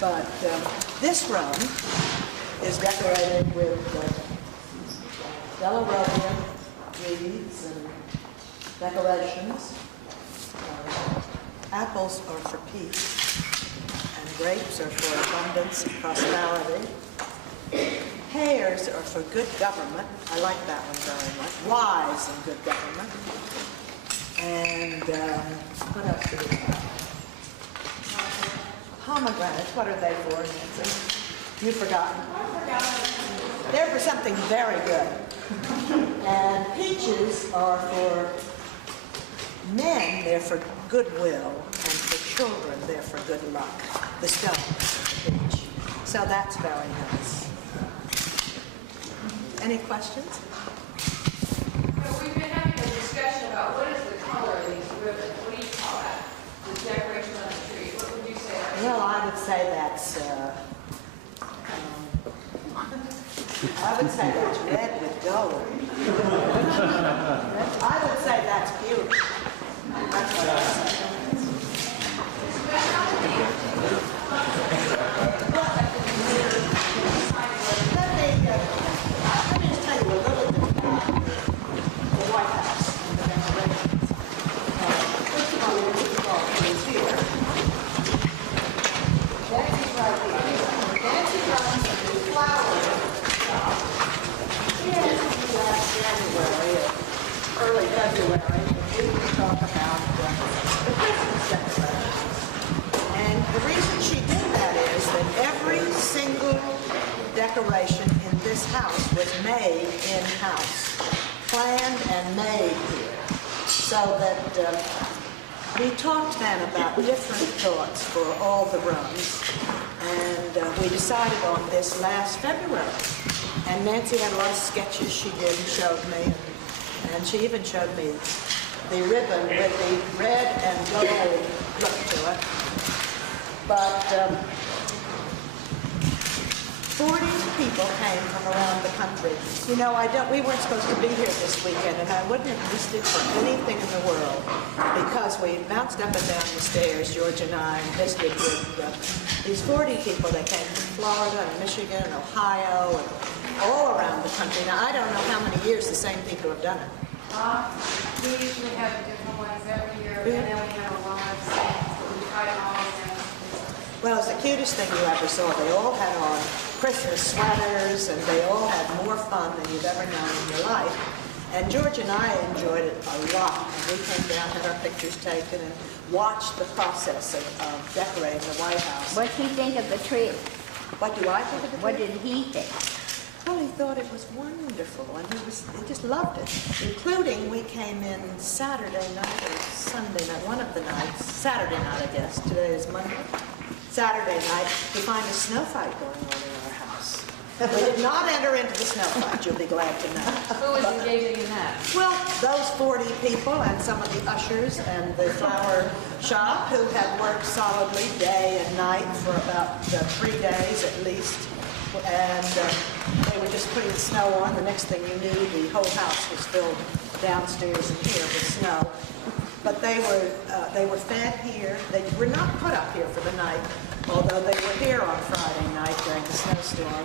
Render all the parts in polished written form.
But this room is decorated with Delarovia wreaths and decorations. Apples are for peace, and grapes are for abundance and prosperity. Pears are for good government. I like that one very much. Wise and good government. And what else do we have? Pomegranates. What are they for, Nancy? You've forgotten. They're for something very good. And peaches are for men. They're for goodwill, and for children, they're for good luck. The stone, the peach. So that's very nice. Any questions? Well, we've been having a discussion about what is the color of these ribbons. What do you call that? The decoration on the tree. What would you say? Well, I would say that's red with gold. I would say that's beautiful. That's what I would say. Let me just tell you a little bit about the White House and the decorations. First of all, we put the ball trees here. Nancy's right here. Nancy runs a new flower shop. She has to do last January, early February, we can talk about the Christmas decorations. And the reason she did that is that every single decoration in this house was made in-house, planned and made here. So that we talked then about different thoughts for all the rooms, and we decided on this last February. And Nancy had a lot of sketches she did and showed me, and she even showed me the ribbon with the red and gold look to it. But 40 people came from around the country. You know, we weren't supposed to be here this weekend, and I wouldn't have missed it for anything in the world, because we bounced up and down the stairs, George and I, and visited with these 40 people. They came from Florida and Michigan and Ohio and all around the country. Now, I don't know how many years the same people have done it. We usually have different ones every year, and then we have a lot of things. We try to all of them. Well, it's the cutest thing you ever saw. They all had on Christmas sweaters, and they all had more fun than you've ever known in your life. And George and I enjoyed it a lot. And we came down, had our pictures taken, and watched the process of decorating the White House. What did he think of the tree? What do I think of the tree? What did he think? Well, he thought it was wonderful, and he just loved it. Including, we came in Saturday night or Sunday night, one of the nights, Saturday night, I guess. Today is Monday. Saturday night, to find a snow fight going on in our house. We did not enter into the snow fight, you'll be glad to know. Who was engaging in that? Well, those 40 people and some of the ushers and the flower shop who had worked solidly day and night for about 3 days at least. And they were just putting the snow on. The next thing you knew, the whole house was filled downstairs and here with snow. But they were fed here. They were not put up here for the night, although they were here on Friday night during the snowstorm.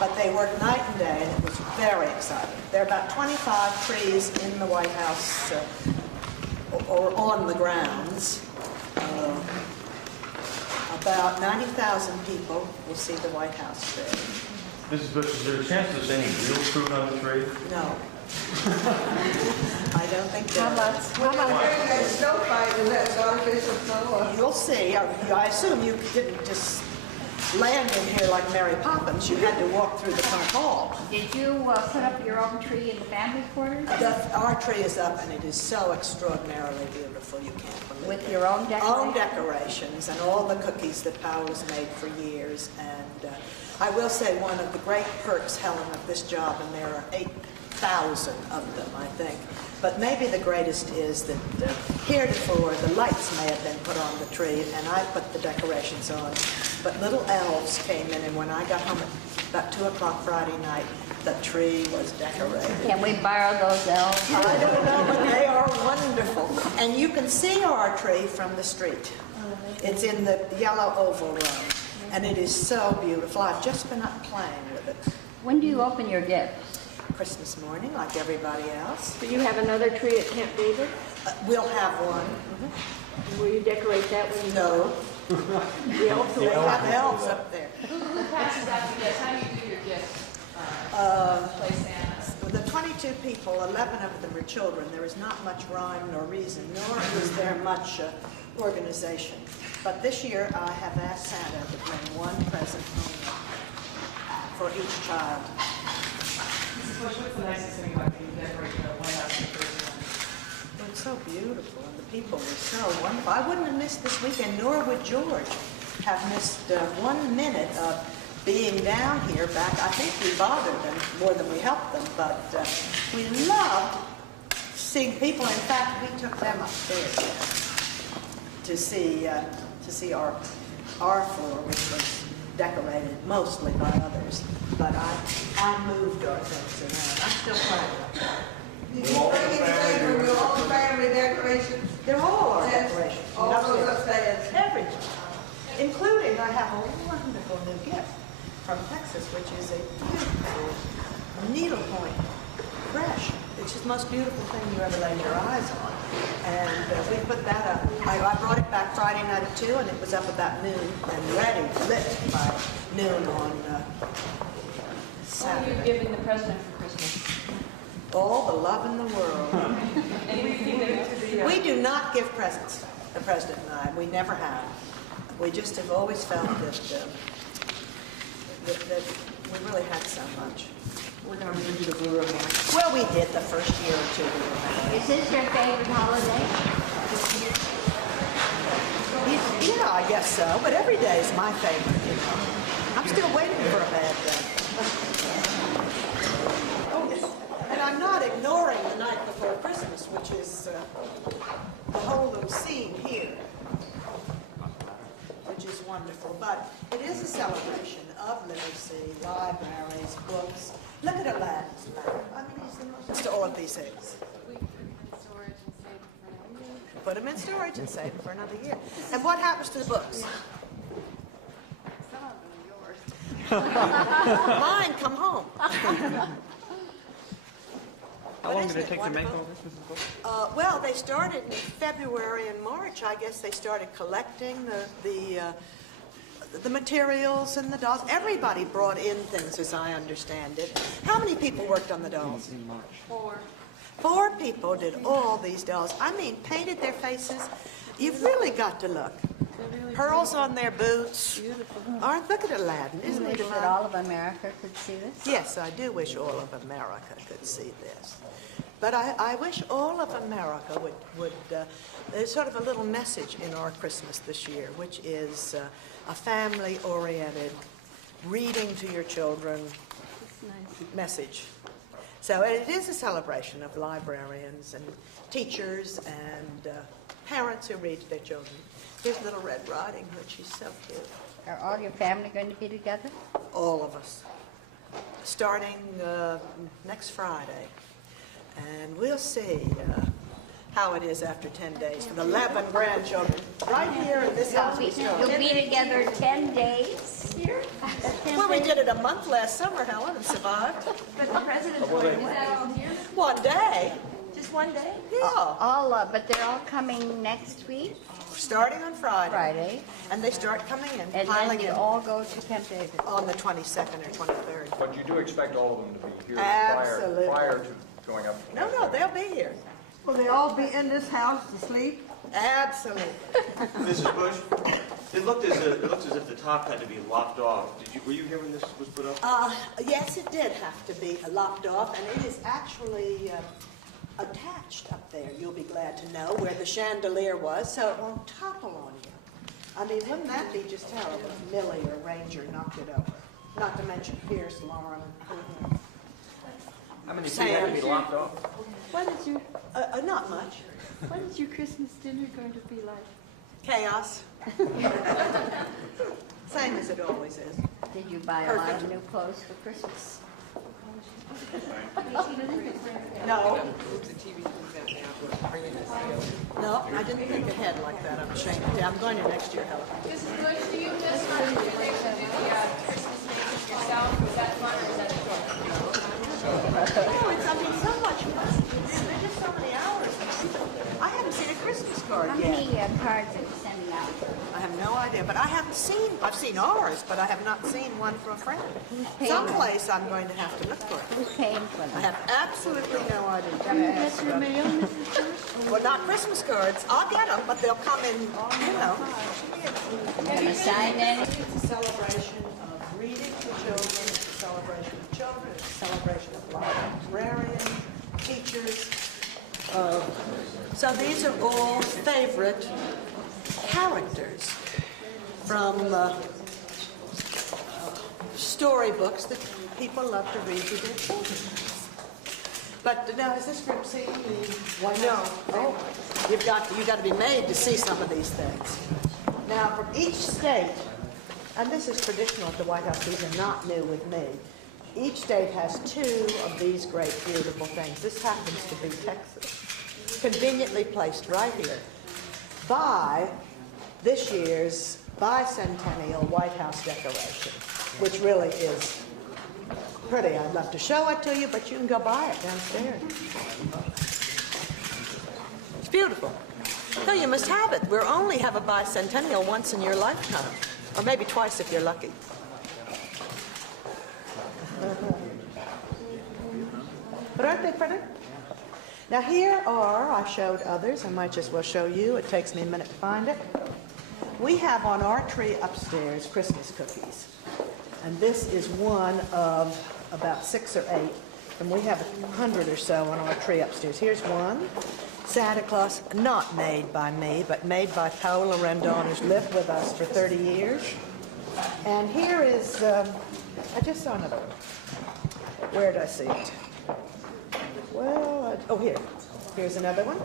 But they worked night and day, and it was very exciting. There are about 25 trees in the White House or on the grounds. About 90,000 people will see the White House today. Mrs. Bush, is there a chance there's any real fruit on the tree? No. I don't think so. How about Snow fight, and that's artificial snow. You'll see. I assume you didn't just land in here like Mary Poppins. You had to walk through the front hall. Did you put up your own tree in the family quarters? Our tree is up, and it is so extraordinarily beautiful. You can't believe it. With your own decorations? Own decorations, and all the cookies that Powell's made for years. And I will say one of the great perks, Helen, of this job, and there are 8,000 of them, I think. But maybe the greatest is that heretofore the lights may have been put on the tree, and I put the decorations on. But little elves came in, and when I got home at about 2 o'clock Friday night, the tree was decorated. Can we borrow those elves? I don't know, but they are wonderful. And you can see our tree from the street. It's in the yellow oval room. And it is so beautiful. I've just been up playing with it. When do you open your gifts? Christmas morning, like everybody else. Do you have another tree at Camp David? We'll have one. Will you decorate that when you No, The elves we have elves up there. Who passes out the gifts? How do you do your gifts? Play Santa? The 22 people, 11 of them are children. There is not much rhyme nor reason, nor is there much organization. But this year I have asked Santa to bring one present only for each child. Mrs. Bush, what's the nicest thing about being decorated at White House for Christmas? It was so beautiful, and the people were so wonderful. I wouldn't have missed this weekend, nor would George have missed 1 minute of being down here back. I think we bothered them more than we helped them, but we loved seeing people. In fact, we took them upstairs to see our floor, which was decorated mostly by others. But I moved our things around. I'm still playing with that. Did you bring anything from your own family decorations? They're all our Yes, decorations. all those upstairs. Everything. Including, I have a wonderful new gift from Texas, which is a beautiful needlepoint brush. It's just the most beautiful thing you ever laid your eyes on. And we put that up. I brought it back Friday night at 2, and it was up about noon and ready, lit by noon on What are you Saturday. giving the president for Christmas? All the love in the world. Anything that We do not give presents, the president and I. We never have. We just have always felt that we really had so much. We're going to move you to Blue Ribbon. Well, we did the first year or two we were married. Is this your favorite holiday? Yeah, I guess so. But every day is my favorite, you know. I'm still waiting for a bad day. Oh, and I'm not ignoring the night before Christmas, which is the whole little scene here, which is wonderful. But it is a celebration of literacy, libraries, books. Look at Aladdin's lamp. I mean, he's the most... To all of these things. Put them in storage and save them for another year. And what happens to the books? Some of them are yours. Mine come home. How long did it take to make all this, Mrs. Bush? Well, they started in February and March. I guess they started collecting the materials and the dolls. Everybody brought in things, as I understand it. How many people worked on the dolls? In March. 4. 4 people did all these dolls. I mean, painted their faces. You've really got to look. Pearls on their boots. Aren't, look at Aladdin. Isn't I it wish that fun? all of America could see this. Yes, I do wish all of America could see this. But I wish all of America would there's sort of a little message in our Christmas this year, which is a family-oriented, reading to your children message. So it is a celebration of librarians and teachers and parents who read to their children. Here's Little Red Riding Hood. She's so cute. Are all your family going to be together? All of us. Starting next Friday. And we'll see how it is after 10 days for the 11 grandchildren. Right here in this house we You'll started. be together 10 days here? Well, we did it a month last summer, Helen, and survived. But the president's going away. One day. Just one day? Yeah. All, but they're all coming next week, Starting on Friday. Friday, And they start coming in, and then piling you in all go to Camp David. on the 22nd or 23rd. But you do expect all of them to be here Absolutely. prior to going up? No, they'll be here. Will they all be in this house to sleep? Absolutely. Mrs. Bush, it looked as if the top had to be lopped off. Were you here when this was put up? Yes, it did have to be lopped off, and it is actually attached up there, you'll be glad to know, where the chandelier was, so it won't topple on you. I mean, wouldn't that be just terrible if Millie or Ranger knocked it over? Not to mention Pierce, Lauren. How many feet had to be lopped off? What is your Not much. Christmas dinner going to be like? Chaos. Same as it always is. Did you buy a lot of new clothes for Christmas? No. No, I didn't think ahead like that. I'm ashamed. I'm going to next year, Helen. Mrs. Bush, do you miss when you were able to do the Christmas pages yourself? Was that fun or was that a chore? Oh, it's, I mean, so much fun. There's just so many hours. I haven't seen a Christmas card How yet. many cards are you sending out? I have no idea, but I've seen ours, but I have not seen one from a friend. paying Someplace I'm going to have to look for it. Who's paying for I them? have absolutely no idea. Get your mail, Mrs. Bush? Well, not Christmas cards. I'll get them, but they'll come in, you know. You gonna sign any? It's a celebration of reading to children, it's a celebration of children, it's a celebration of librarians, teachers. So these are all favorite characters from storybooks that people love to read to their children. But now, is this group seeing the White House? No. Oh, you've got to be made to see some of these things. Now, from each state, and this is traditional at the White House, these are not new with me. Each state has two of these great, beautiful things. This happens to be Texas, conveniently placed right here by this year's bicentennial White House decoration, which really is pretty. I'd love to show it to you, but you can go buy it downstairs. It's beautiful. No, you must have it. We'll only have a bicentennial once in your lifetime, or maybe twice if you're lucky. But aren't they pretty? Now here are, I showed others, I might just well show you. It takes me a minute to find it. We have on our tree upstairs Christmas cookies. And this is one of about 6 or 8. And we have 100 or so on our tree upstairs. Here's one. Santa Claus, not made by me, but made by Paola Rendon, who's lived with us for 30 years. And here is, I just saw another one. Where did I see it? Well, oh, here. Here's another one.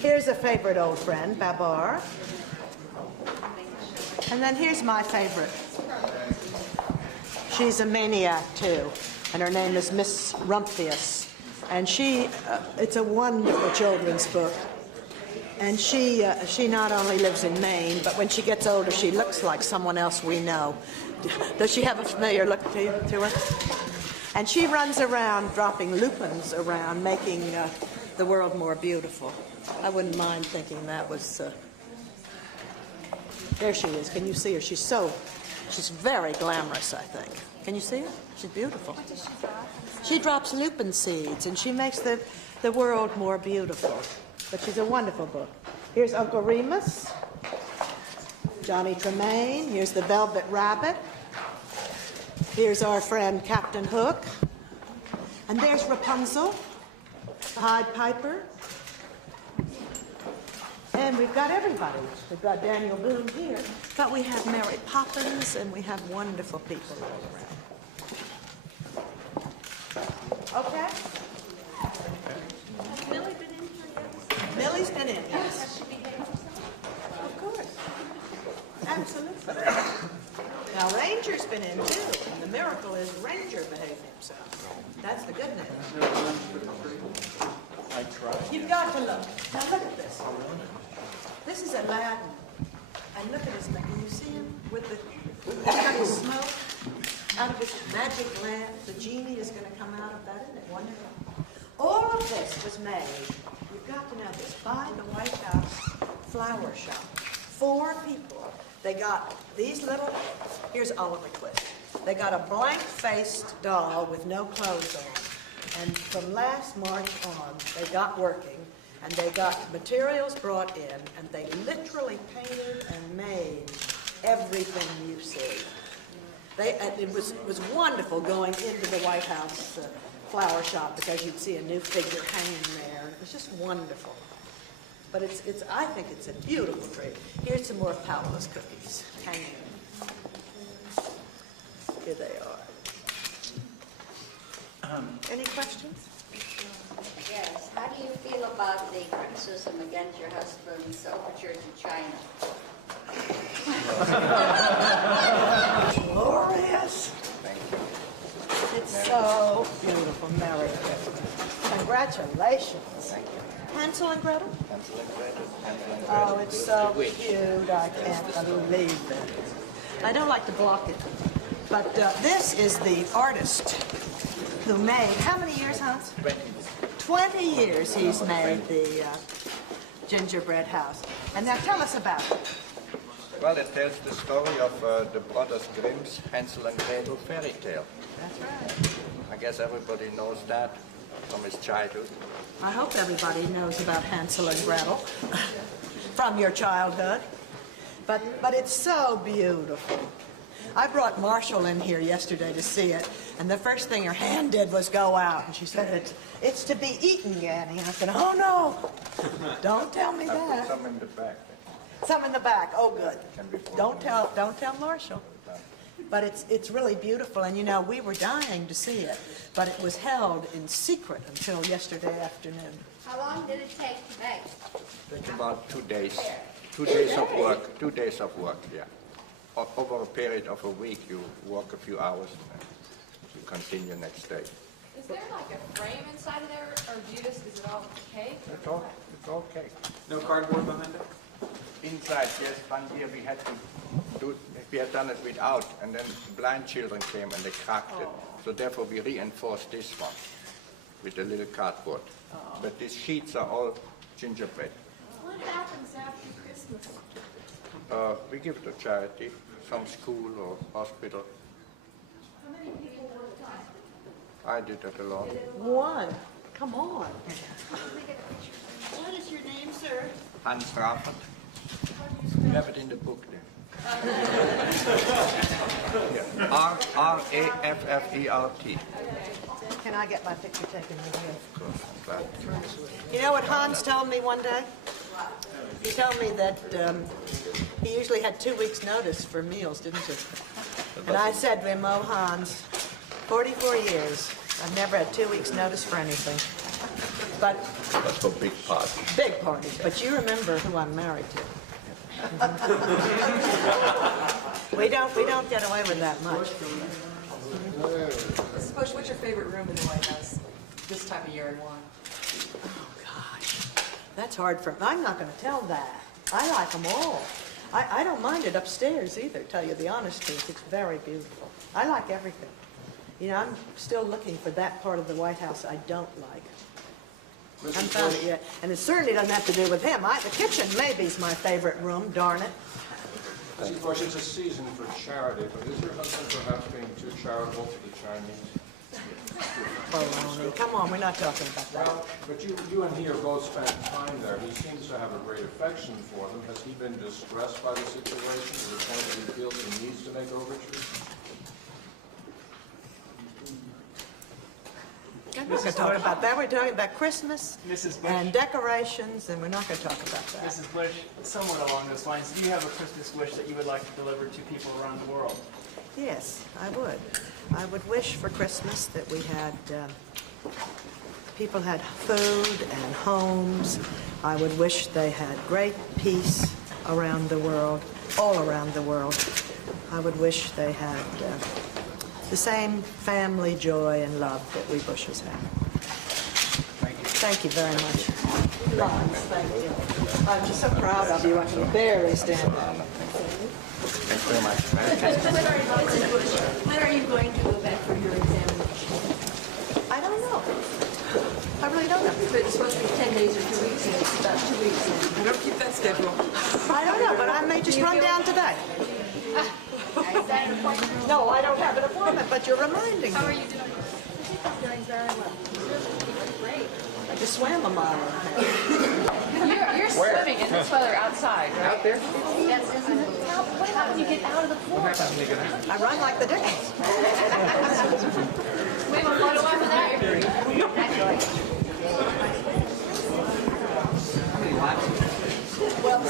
Here's a favorite old friend, Babar. And then here's my favorite. She's a maniac, too, and her name is Miss Rumphius. And she, it's a wonderful children's book. And she not only lives in Maine, but when she gets older, she looks like someone else we know. Does she have a familiar look to her? And she runs around dropping lupins around, making the world more beautiful. I wouldn't mind thinking that was... There she is. Can you see her? She's very glamorous, I think. Can you see her? She's beautiful. What does she drop? She drops lupin seeds, and she makes the world more beautiful. But she's a wonderful book. Here's Uncle Remus, Johnny Tremaine. Here's the Velvet Rabbit. Here's our friend Captain Hook. And there's Rapunzel, Pied Piper. And we've got everybody. We've got Daniel Boone here. But we have Mary Poppins, and we have wonderful people all around. Okay? Has Millie been in here yet? Millie's been in, yes. Of course. Absolutely. Now, Ranger's been in, too. And the miracle is Ranger behaved himself. That's the good news. I tried. You've got to look. Now, look at this. This is Aladdin. And look at his, can you see him? With the smoke out of his magic lamp. The genie is going to come out of that. Isn't it wonderful? All of this was made, you've got to know this, by the White House flower shop. 4 people. They got these little, here's Oliver Twist. They got a blank-faced doll with no clothes on. And from last March on, they got working, and they got materials brought in, and they literally painted and made everything you see. It was wonderful going into the White House flower shop because you'd see a new figure hanging there. It was just wonderful. But I think it's a beautiful tree. Here's some more of Paola's cookies hanging. Here they are. Any questions? Yes. How do you feel about the criticism against your husband's overture to China? Glorious. Congratulations. Hansel and Gretel? Hansel and Gretel. Hansel and Gretel. Oh, it's so cute. I can't believe it. I don't like to block it. But this is the artist who made, how many years, Hans? 20 years he's made the gingerbread house. And now tell us about it. Well, it tells the story of the Brothers Grimm's Hansel and Gretel fairy tale. That's right. I guess everybody knows that from his childhood. I hope everybody knows about Hansel and Gretel from your childhood. But it's so beautiful. I brought Marshall in here yesterday to see it, and the first thing her hand did was go out, and she said, it's to be eaten, Annie. I said, oh no, don't tell me I put that. some in the back. Some in the back, oh good. Can be put Don't tell Marshall. But it's really beautiful, and you know, we were dying to see it, but it was held in secret until yesterday afternoon. How long did it take to make? Take about 2 days. 2 days of work. 2 days of work, yeah. Over a period of a week, you work a few hours and you continue next day. Is there like a frame inside of there, or is it all cake? It's all cake. No cardboard behind it? Inside, yes, one year we had to do, we had done it without, and then blind children came and they cracked it. So therefore we reinforced this one with a little cardboard. But these sheets are all gingerbread. What happens after Christmas? We give it to charity, some school or hospital. How many people worked on it? I did that alone. One, come on. What is your name, sir? Hans Raffert. You have it in the book there. R-A-F-F-E-R-T. Can I get my picture taken with you? Of course, I'm glad. You know what Hans told me one day? He told me that he usually had 2 weeks' notice for meals, didn't he? And I said to him, oh, Hans, 44 years, I've never had 2 weeks' notice for anything. But That's for big parties. big parties, but you remember who I'm married to. We don't get away with that much. Mrs. Bush, what's your favorite room in the White House this time of year and why? Oh, gosh. That's hard for me. I'm not going to tell that. I like them all. I don't mind it upstairs either, tell you the honest truth. It's very beautiful. I like everything. You know, I'm still looking for that part of the White House I don't like. I haven't found it yet. And it certainly doesn't have to do with him. The kitchen maybe is my favorite room, darn it. Mrs. Bush, it's a season for charity, but is your husband perhaps being too charitable to the Chinese? Baloney. Come on, we're not talking about that. Well, but you and he have both spent time there. He seems to have a great affection for them. Has he been distressed by the situation to the point that he feels he needs to make overtures? I'm not going to talk about that. We're talking about Christmas Mrs. Bush. and decorations, and we're not going to talk about that. Mrs. Bush, somewhat along those lines, do you have a Christmas wish that you would like to deliver to people around the world? Yes, I would. I would wish for Christmas that we had, people had food and homes. I would wish they had great peace around the world, all around the world. I would wish they had the same family joy and love that we Bushes have. Thank you very much. Lawrence, thank you. I'm just so proud of you. I can barely stand up. Thanks very much. When are you going to go back for your examination? I don't know. I really don't know. It's supposed to be 10 days or 2 weeks, and it's about 2 weeks. I don't keep that schedule. I don't know, but I may just run down today. No, I don't have an appointment, but you're reminding me. How are you doing? Doing very well. Great. I just swam a mile and a half. You're swimming in this weather outside, right? Out there? What about when you get out of the pool? I run like the Dickens. We have a photo of that. Well, it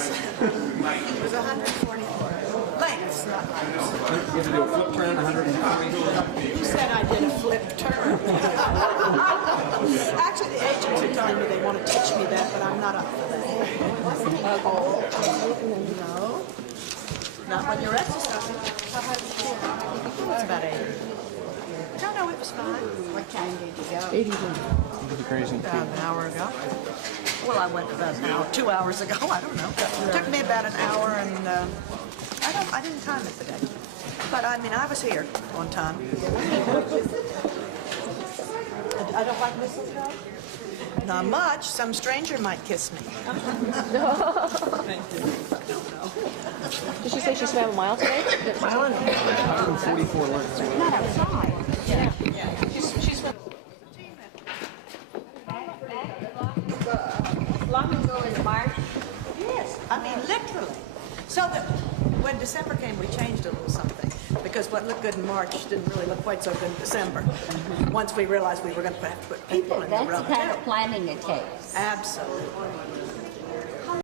was 144. Lengths, not heights. You have to do a flip turn, 140. You said I did a flip turn. Actually, the agents are telling me they want to teach me that, but I'm not up for that. No. Not when you're exercising. It's about 8. No, it was fine. What time did you go? About an hour ago. Well, I went about an hour, 2 hours ago, I don't know. It took me about an hour and I didn't time it today. But I mean, I was here on time. I don't like mistletoe? Not much. Some stranger might kiss me. Did she say she swam a mile today? Mile and a half. 144 lengths. Not outside. Yeah. Long ago in March. Yes, I mean literally. So that when December came, we changed a little something because what looked good in March didn't really look quite so good in December. Once we realized we were going to have to put people in the That's room the kind too. of planning it takes. Absolutely.